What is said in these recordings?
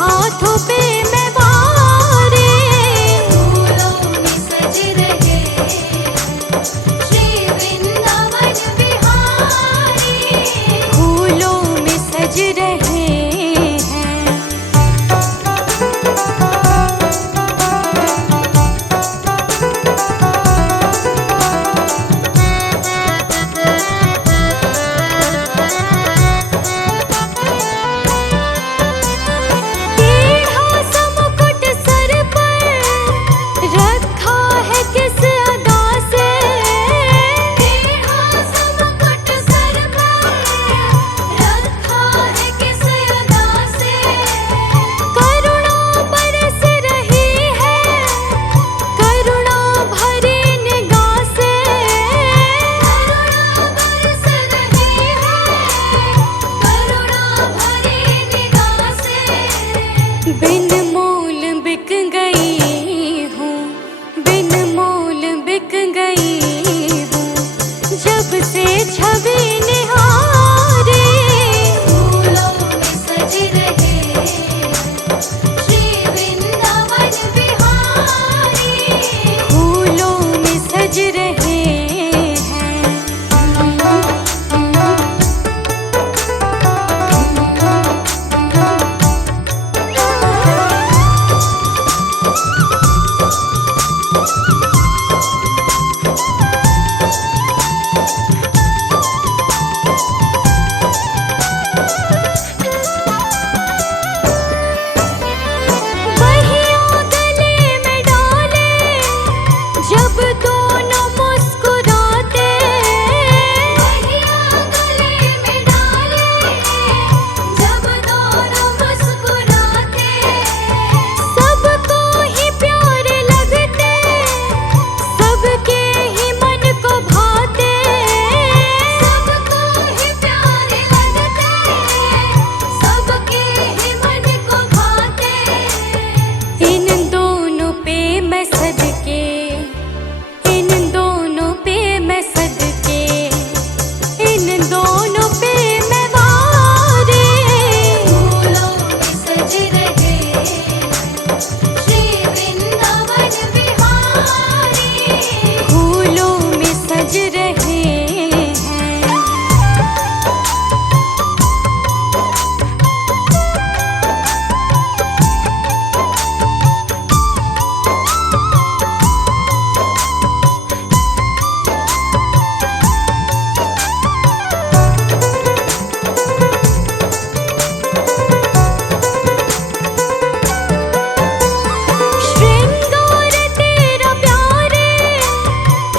हाथों पे मैं वारे, फूलों में सज रहे श्री वृंदावन बिहारी, फूलों में सज रहे हैं। टेढ़ा सा मुकुट सर पर रखा है किस अदा से, टेढ़ा सा मुकुट सर पर रखा है किस अदा से, करुणा बरस रही है करुणा भरी निगाह से, करुणा बरस रही है करुणा भरी निगाह से, बिन मोल बिक गई हूँ, बिन मोल बिक गई हूँ, जब से छवि निहारी, फूलों में सज रहे श्री वृंदावन बिहारी, फूलों में सज रहे हैं। बहिया गले में डाले जब दोनों मुस्कुराते, बहिया गले में डाले जब दोनों मुस्कुराते, सबको ही प्यारे लगते सबके ही मन को भाते, सबको ही प्यारे लगते सबके ही मन को भाते, इन दोनों पे मैं सदके, इन दोनों पे मैं सदके, इन दोनों पे मैं वारे, फूलों में सज रहे श्री वृंदावन बिहारी, फूलों में सज रहे हैं। श्रृंगार तेरा प्यारे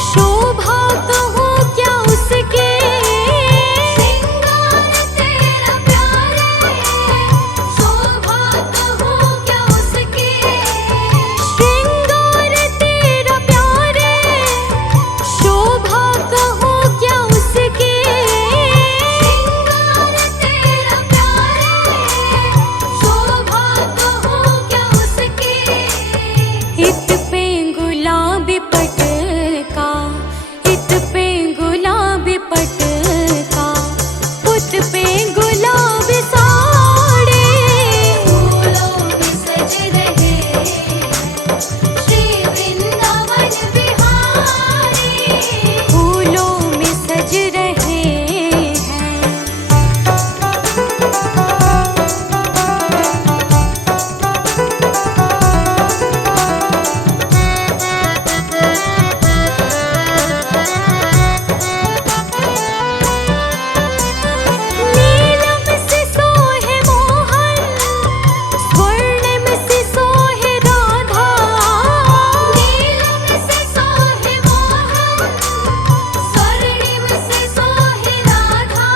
शोभा कहूँ क्या उसके, श्रृंगार तेरा प्यारे शोभा कहूँ क्या उसके, श्रृंगार तेरा प्यारे शोभा कहूँ क्या उसके, श्रृंगार तेरा प्यारे शोभा कहूँ क्या उसके, इत पे गुलाबी पट का, इत पे गुलाबी पट का, उत पे गुलाबी साड़ी, फूलों में सज रहे श्री वृंदावन बिहारी, फूलों में सज रहे हैं। नीलम से सोहे मोहन, स्वर्णिम से सोहे राधा, नीलम से सोहे मोहन स्वर्णिम से सोहे राधा,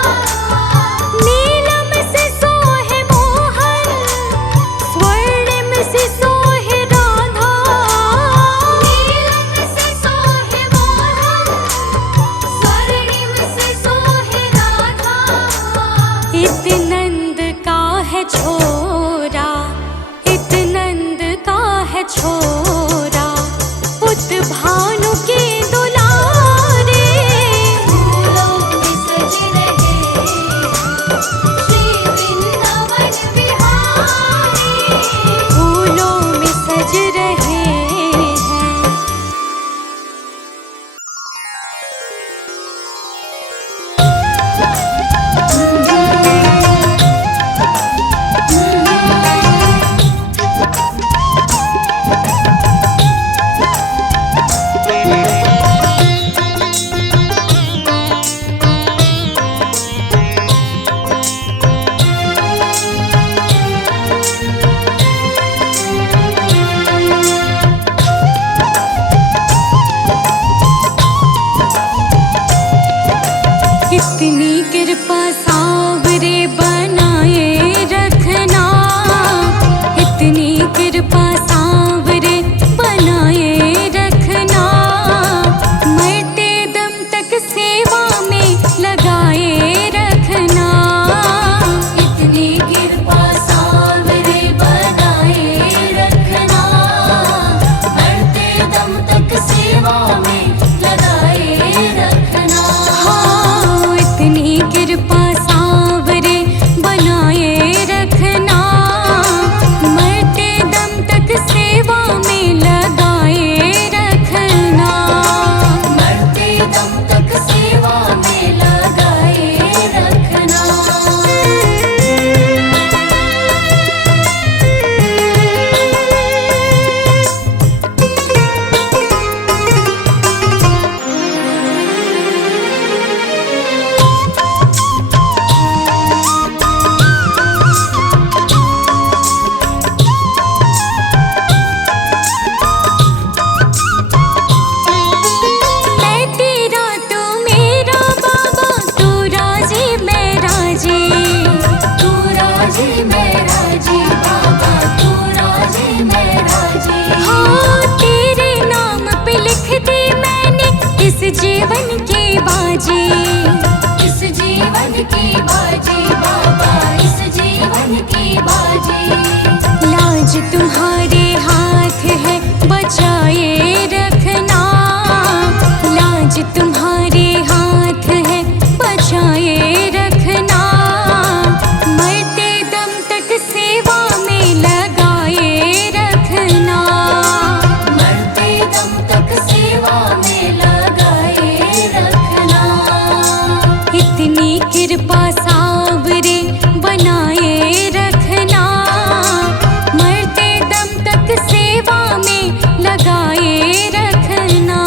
नीलम से सोहे मोहन, स्वर्णिम से सोहे राधा, नीलम से सोहे मोहन स्वर्णिम से सोहे राधा, इत नंद का है छोरा, इत नंद का है छोरा, उत भानु के दुलारे, फूलों में सज रहे श्री वृंदावन बिहारी, सावरे बनाए रखना, इतनी कृपा सावरे बनाए रखना, मरते दम तक सेवा में लगाए रखना। इतनी कृपा सावरे बनाए रखना, मरते दम तक सेवा में लगाए रखना। हाँ, इतनी कृपा सावरे बनाए रखना, मरते दम तक सेवा में लगाए रखना। मरते दम तक सेवा में लगाए रखना। मैं तेरा तू मेरा बाबा, तू राजी मैं राजी। तू राजी मैं राजी बाबा, तू राजी मैं राजी। हाँ, तेरे नाम पे लिख दी मैंने इस जीवन की बाजी। इस जीवन की बाजी बाबा, इस जीवन की बाजी। लाज तुम्हारे हाथ है बचाए रखना, लाज तुम्हारे हाथ है बचाए रखना, मरते दम तक सेवा में लगाए रखना। मरते दम तक सेवा में लगाए रखना। इतनी कृपा सावरे बनाए रखना, मरते दम तक सेवा में लगाए रखना।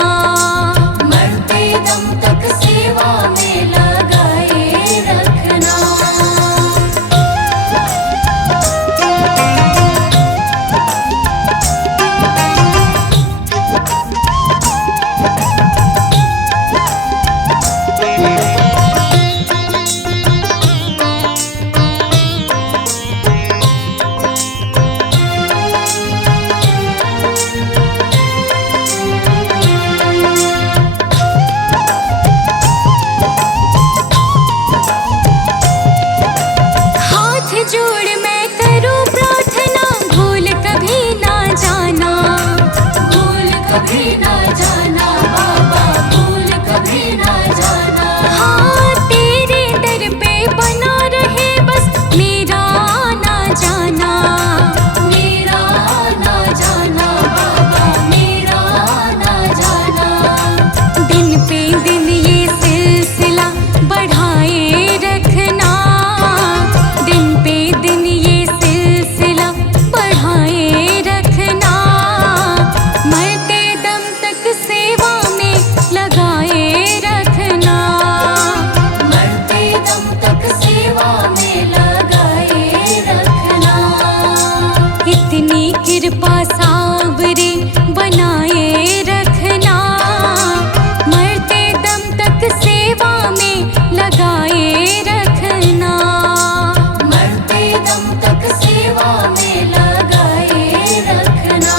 मरते दम तक सेवा में लगाए रखना। हाथ जोड़ मैं करूं प्रार्थना, भूल कभी ना जाना। भूल कभी ना जाना बाबा, भूल कभी ना जाना। हाँ, तेरे दर पे बना रहे बस मेरा आना जाना। मेरा आना जाना बाबा, मेरा आना जाना। दिन पे दिन ये सिलसिला बढ़ाए रखना, दिन पे दिन ये सिलसिला बढ़ाए रखना, मरते दम तक सेवा में लगाए रखना। मरते दम तक सेवा में लगाए रखना। इतनी कृपा सावरे बनाए रखना, मरते दम तक सेवा में लगाए रखना। मरते दम तक सेवा में लगाए रखना।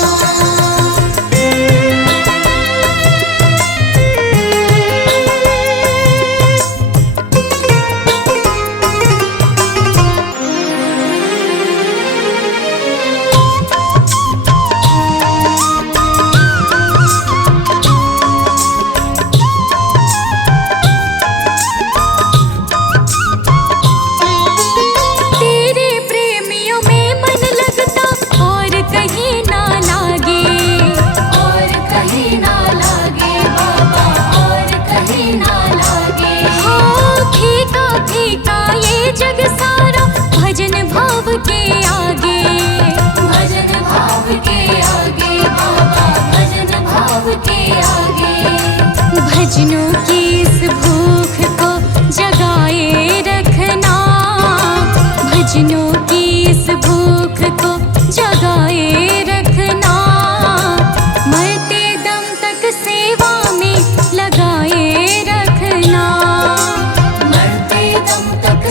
तेरे प्रेमियों में मन लगता और कहीं ना लागे। और कहीं ना लागे बाबा, और कहीं ना लागे। हाँ, फीका फीका ये जग सारा भजन भाव के आगे। भजन भाव के आगे बाबा, भजन भाव के आगे। भजनों की इस भूख को जगाए रखना, भजनों की इस भूख को जगाए रखना, मरते दम तक सेवा में लगाए रखना। मरते दम तक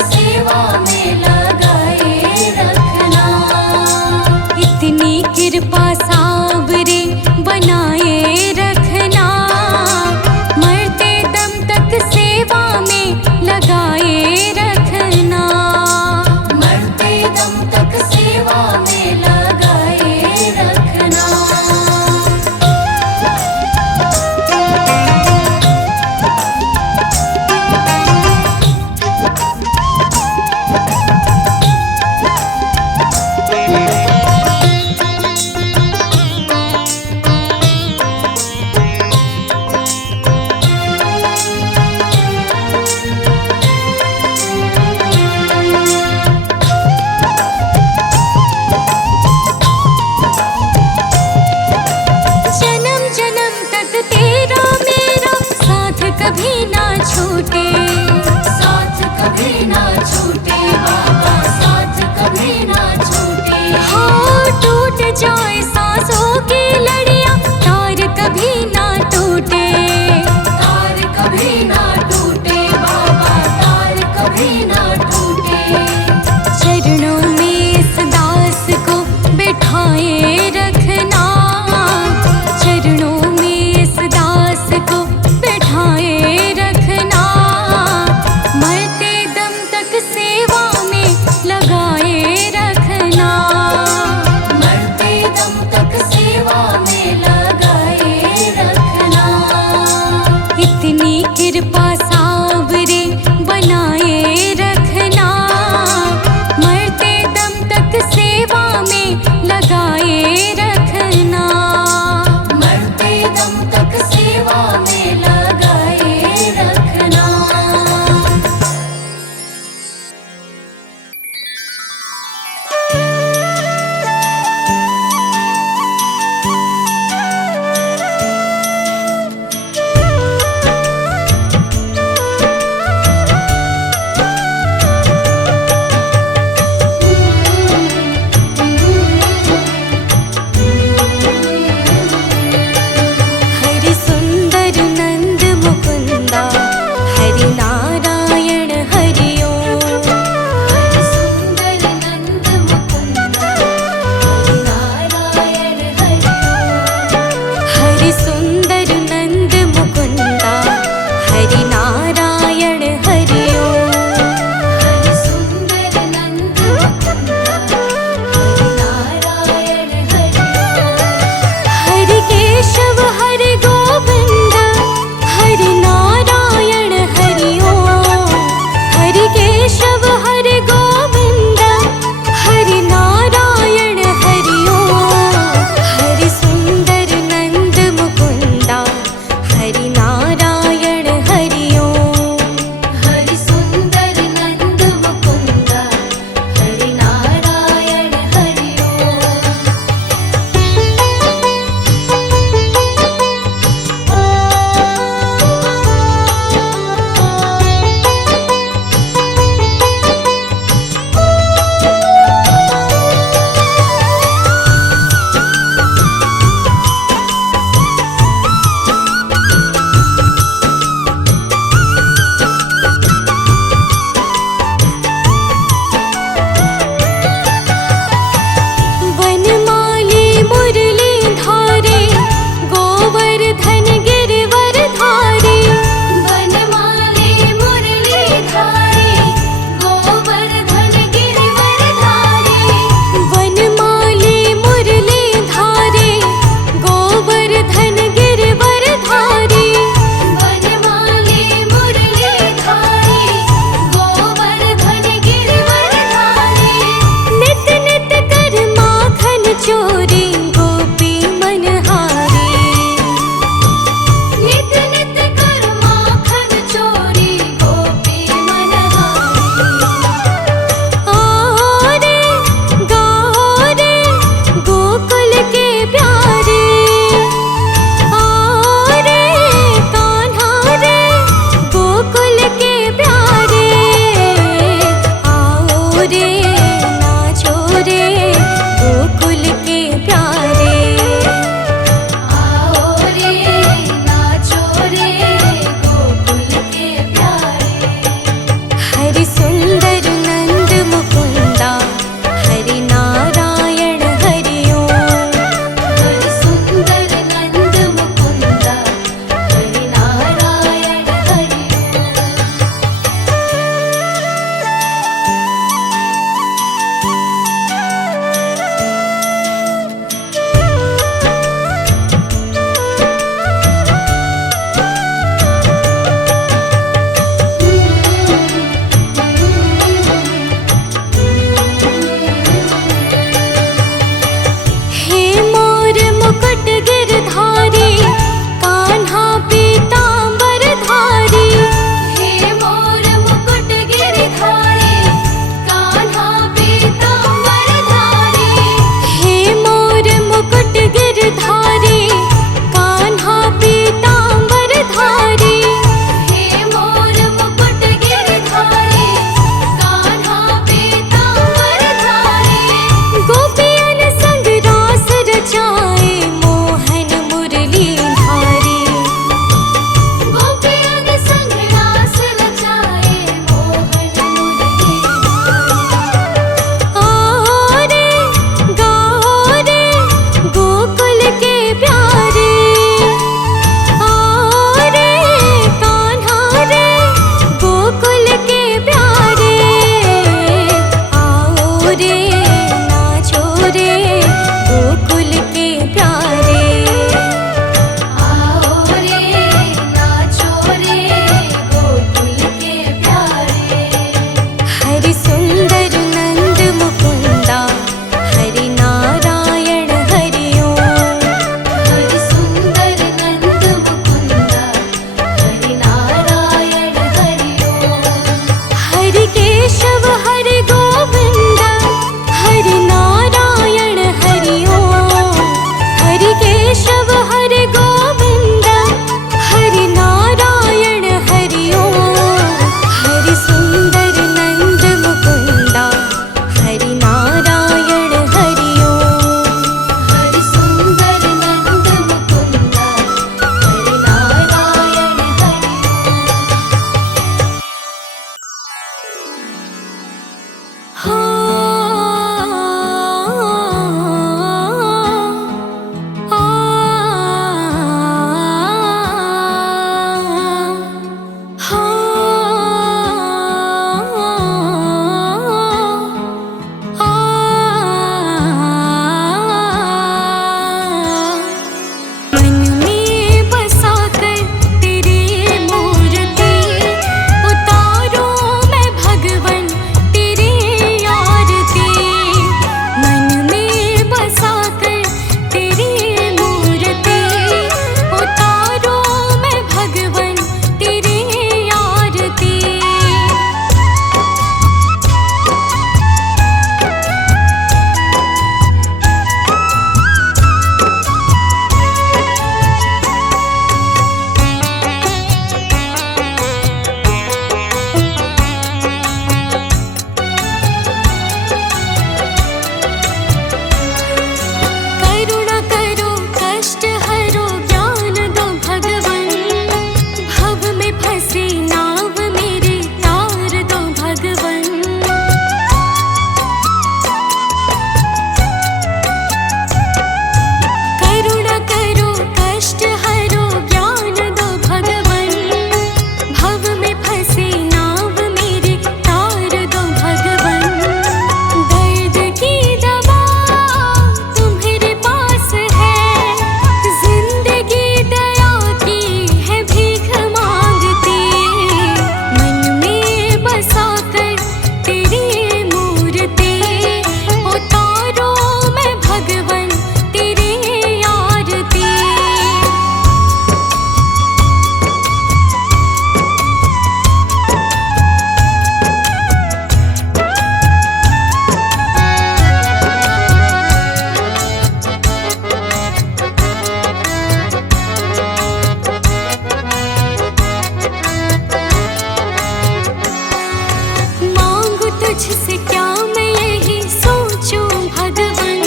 तुझसे क्या मैं यही सोचूं भगवन,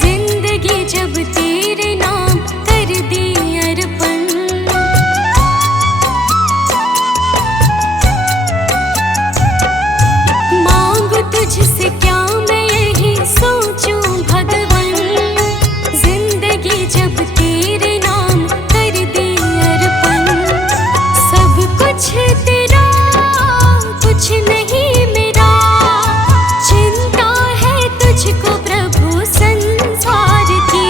जिंदगी जब तेरे नाम कर दी अर्पण। मांगू तुझसे क्या मैं यही सोचूं भगवन, जिंदगी जब तेरे नाम कर दी अर्पण। सब कुछ तेरा कुछ नहीं मेरा, चिंता है तुझको प्रभु संसार की।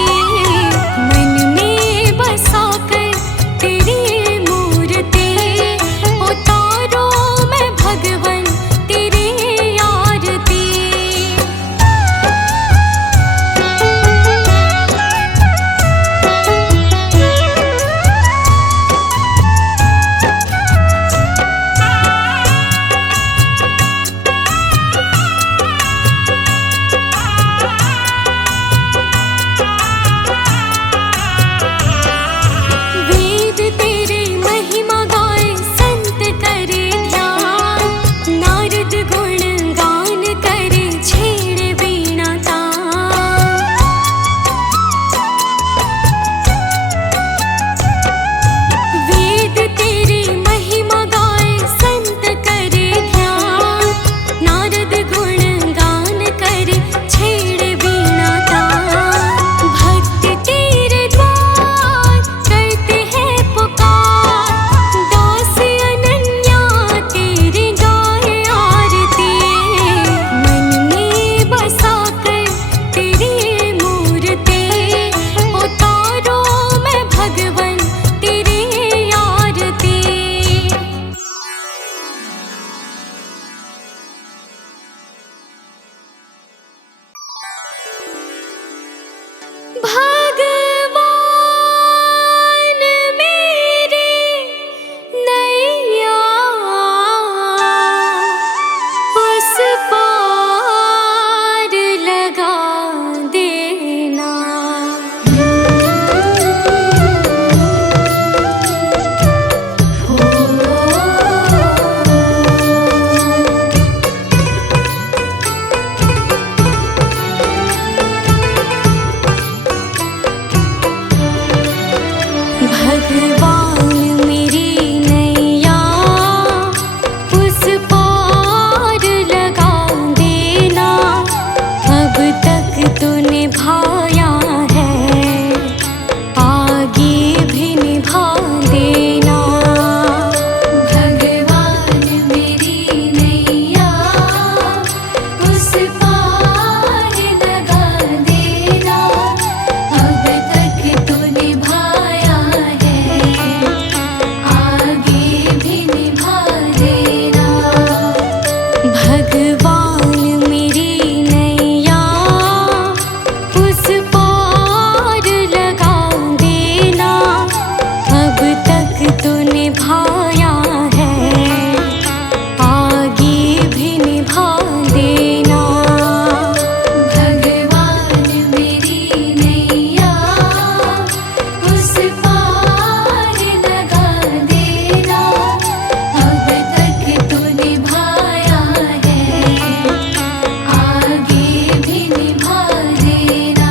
मन में बसा कर तेरी मूर्ति, उतारो मैं भगवन तेरी आरती। वेद तेरे महिमा गाए संत करे ध्यान, नारद गुण गान करे छेड़े वीणा तान। वेद तेरे महिमा गाए संत करे ध्यान, नारद गुण गान करे छेड़े वीणा तान। भक्त तेरे द्वार करते हैं पुकार, दास अनन्या तेरी गाए आरती। मन में बसा कर तेरी मूर्ति, उतारो मैं भगवन तेरी आरती। भगवान मेरे नैया उस पार लगा देना। भगवान मेरी नैया उस पार लगा देना। अब तक तो निभाया है, आगे भी निभा देना। भगवान मेरी नैया उस पार लगा देना। अब तक तो निभाया है, आगे भी निभा देना। भगवान मेरी नैया उस पार लगा देना। अब तक तो निभाया है, आगे भी निभा देना। भगवान मेरी नैया उस पार लगा देना। अब तक तो निभाया है, आगे भी निभा देना।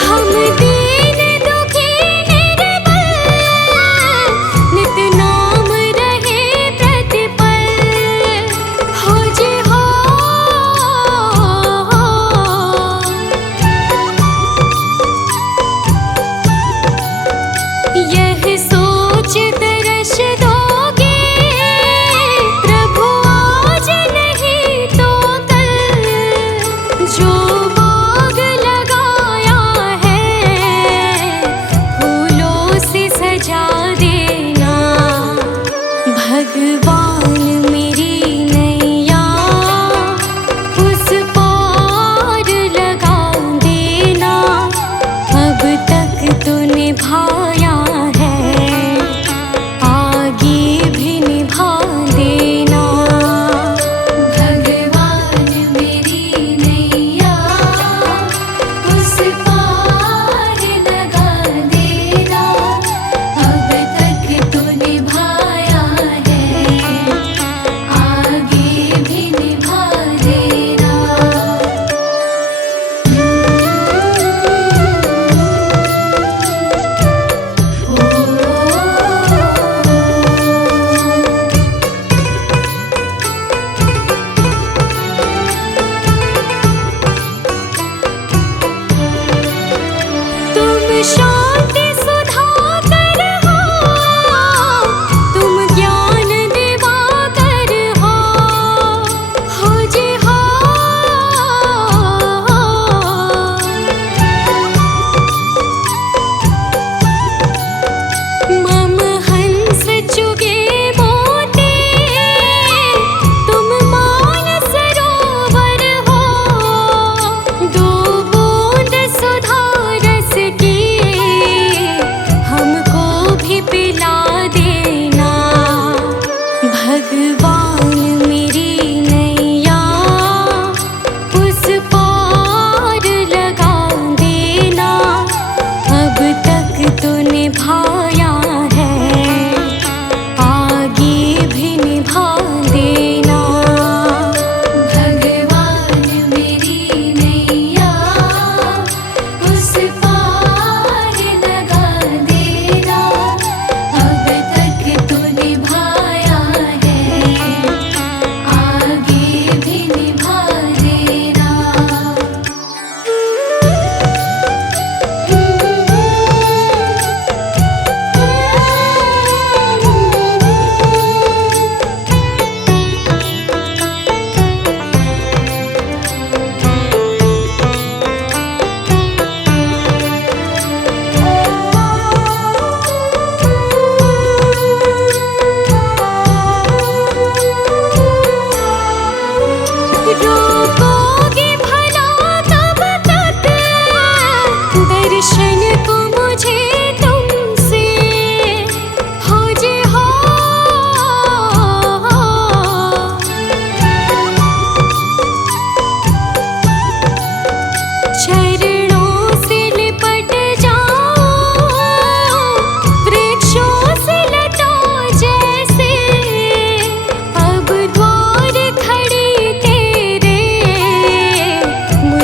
हम दीन दुखी निर्बल, नित नाम रहे प्रतिपल। हो जे हो यह सोच दर्श दोगे, प्रभु आज नहीं तो कल। जो बाग लगाया है, फूलों से सजा देना। भगवान मेरी नैया उस पार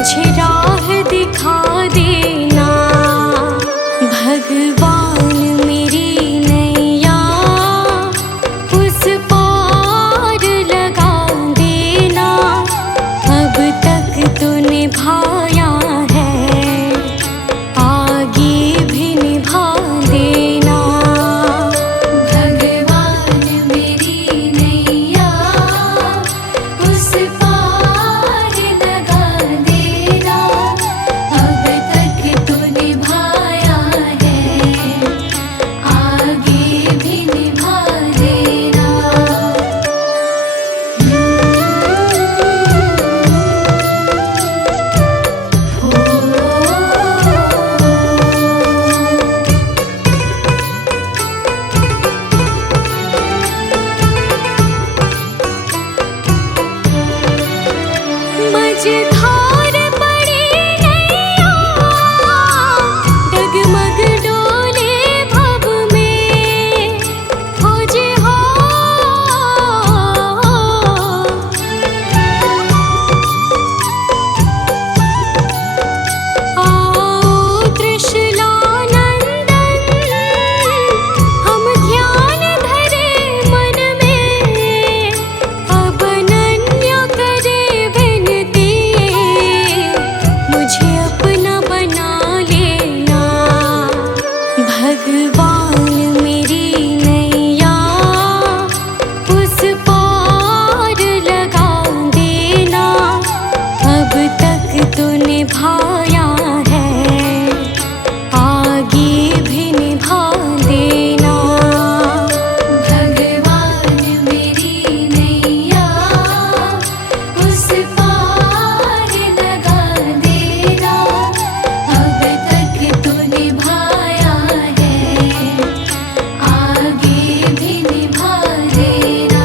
मुझे राह दिखा देना भगवान, मेरी नैया उस पार लगा देना। अब तक तो निभाया है, आगे भी निभा देना। भगवान मेरी नैया उस पार लगा देना। अब तक तो निभाया है, आगे भी निभा देना। मझधार पड़ी नैया, डगमग डोले भव में, खोजे हो आओ त्रिशूलानंदन, हम ध्यान धरे मन में। अब अनन्य करे विनती, मुझे अपना बना लेना। भगवान मेरी नैया उस पार लगा देना। अब तक तो निभाया है, आगे भी निभा देना। भगवान मेरी नैया उस पार लगा देना। अब तक तो निभाया है, आगे भी निभा देना।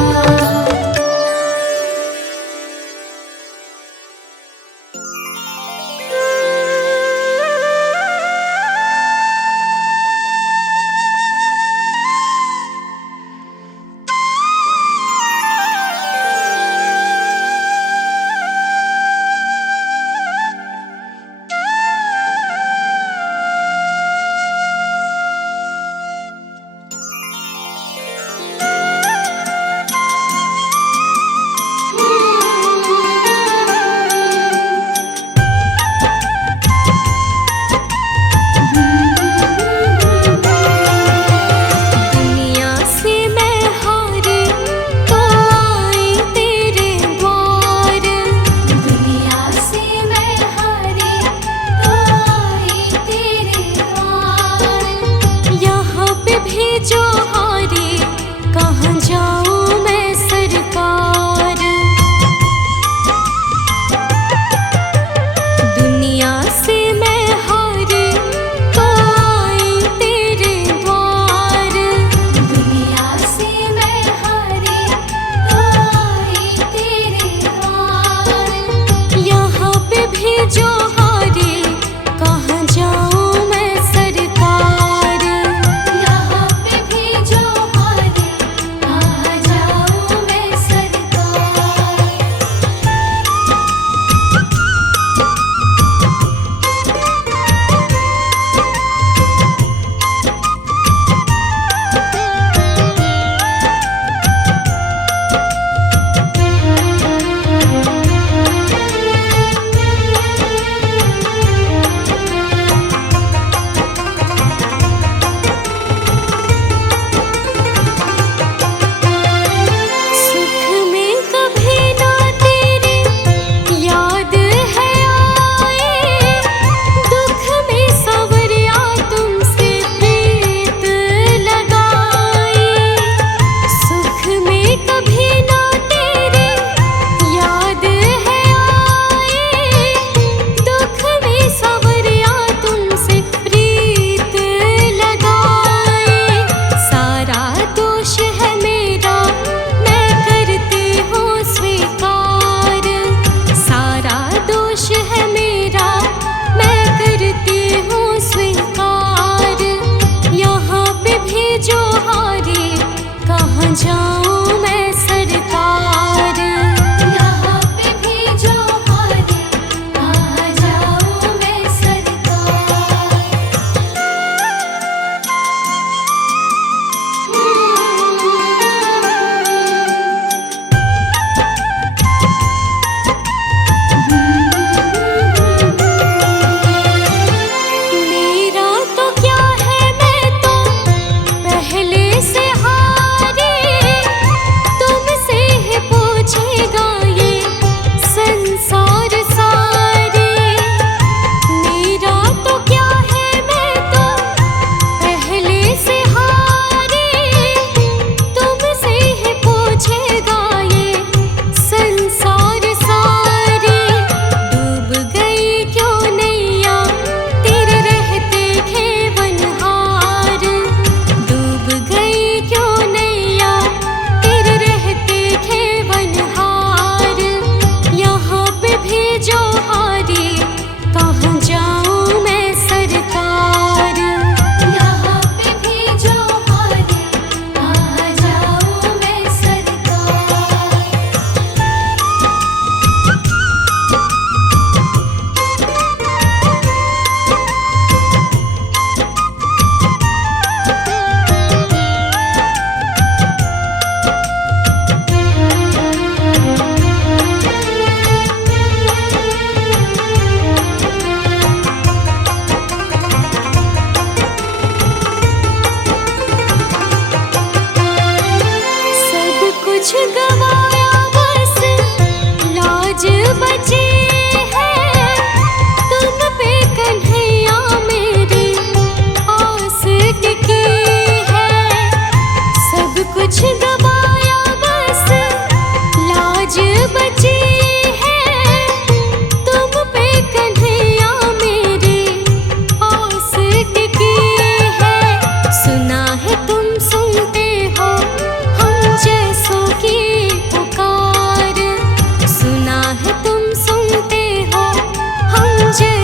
कुछ